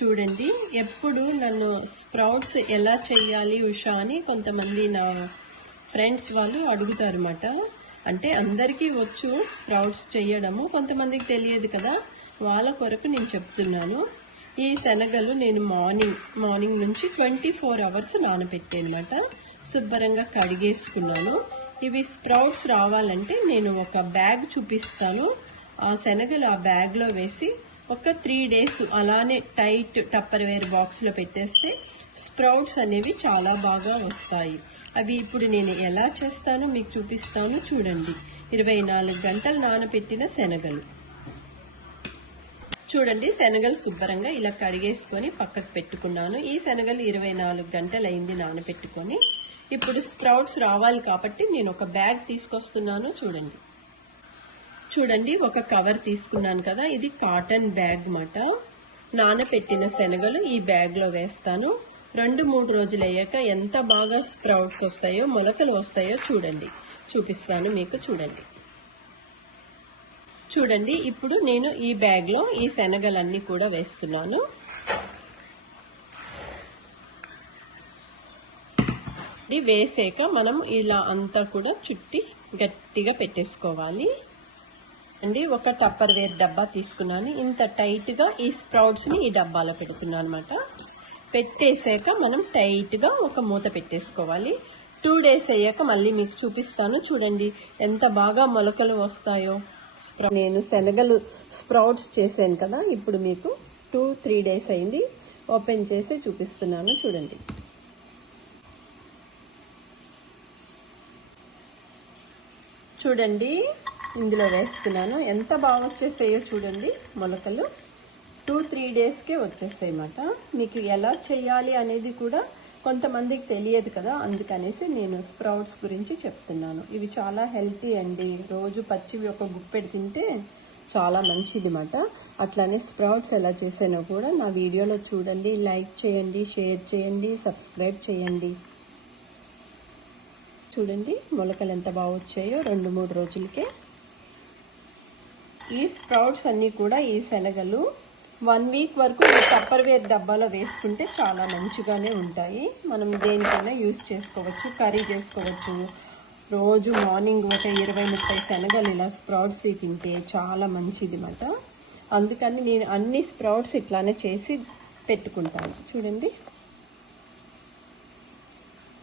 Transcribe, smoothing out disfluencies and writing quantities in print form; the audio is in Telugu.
చూడండి, ఎప్పుడు నన్ను స్ప్రౌట్స్ ఎలా చేయాలి ఉషా అని కొంతమంది నా ఫ్రెండ్స్ వాళ్ళు అడుగుతారన్నమాట. అంటే అందరికీ వచ్చు స్ప్రౌట్స్ చేయడము, కొంతమందికి తెలియదు కదా, వాళ్ళ కొరకు నేను చెప్తున్నాను. ఈ శనగలు నేను మార్నింగ్ నుంచి 24 hours నానబెట్టానమాట. శుభ్రంగా కడిగేసుకున్నాను. ఇవి స్ప్రౌట్స్ రావాలంటే నేను ఒక బ్యాగ్ చూపిస్తాను. ఆ శనగలు ఆ బ్యాగ్లో వేసి ఒక 3 days అలానే టైట్ టప్పర్వేర్ బాక్స్లో పెట్టేస్తే స్ప్రౌట్స్ అనేవి చాలా బాగా వస్తాయి. అవి ఇప్పుడు నేను ఎలా చేస్తానో మీకు చూపిస్తాను. చూడండి, 24 గంటలు నానబెట్టిన శనగలు. చూడండి, శనగలు శుభ్రంగా ఇలా కడిగేసుకొని పక్కకు పెట్టుకున్నాను. ఈ శనగలు 24 గంటలు అయింది నానబెట్టుకొని. ఇప్పుడు స్ప్రౌట్స్ రావాలి కాబట్టి నేను ఒక బ్యాగ్ తీసుకొస్తున్నాను. చూడండి, ఒక కవర్ తీసుకున్నాను కదా, ఇది కాటన్ బ్యాగ్ మాట. నానబెట్టిన శనగలు ఈ బ్యాగ్లో వేస్తాను. 2-3 రోజులు అయ్యాక ఎంత బాగా స్ప్రౌట్స్ వస్తాయో, మొలకలు వస్తాయో చూపిస్తాను మీకు. చూడండి, ఇప్పుడు నేను ఈ బ్యాగ్లో ఈ శనగలన్నీ కూడా వేస్తున్నాను. ఇది వేసాక మనం ఇలా అంతా కూడా చుట్టి గట్టిగా పెట్టేసుకోవాలి అండి. ఒక టప్పర్వేర్ డబ్బా తీసుకున్నాను. ఇంత టైట్గా ఈ స్ప్రౌట్స్ని ఈ డబ్బాలో పెడుతున్నాను అనమాట. పెట్టేసాక మనం టైట్గా ఒక మూత పెట్టేసుకోవాలి. 2 days అయ్యాక మళ్ళీ మీకు చూపిస్తాను. చూడండి ఎంత బాగా మొలకలు వస్తాయో. నేను శనగలు స్ప్రౌట్స్ చేశాను కదా, ఇప్పుడు మీకు 2-3 days అయింది. ఓపెన్ చేసి చూపిస్తున్నాను. చూడండి, ఇందులో వేస్తున్నాను. ఎంత బాగా వచ్చేసాయో చూడండి మొలకలు. 2-3 daysకే వచ్చేస్తాయి అన్నమాట. మీకు ఎలా చేయాలి అనేది కూడా కొంతమందికి తెలియదు కదా, అందుకనేసి నేను స్ప్రౌట్స్ గురించి చెప్తున్నాను. ఇవి చాలా హెల్తీ అండి. రోజు పచ్చివి ఒక గుప్పెడు తింటే చాలా మంచిది అన్నమాట. అట్లానే స్ప్రౌట్స్ ఎలా చేసానో కూడా నా వీడియోలో చూడండి. లైక్ చేయండి, షేర్ చేయండి, సబ్స్క్రైబ్ చేయండి. చూడండి మొలకలు ఎంత బాగా వచ్చాయో 2-3 రోజులకే. ఈ స్ప్రౌట్స్ అన్నీ కూడా ఈ శనగలు 1 week వరకు టప్పర్వేర్ డబ్బాలో వేసుకుంటే చాలా మంచిగానే ఉంటాయి. మనం దేనికైనా యూజ్ చేసుకోవచ్చు, కర్రీ చేసుకోవచ్చు. రోజు మార్నింగ్ ఒక 20-30 శనగలు ఇలా స్ప్రౌట్స్ తింటే చాలా మంచిది అన్నమాట. అందుకని నేను అన్ని స్ప్రౌట్స్ ఇట్లానే చేసి పెట్టుకుంటాను. చూడండి.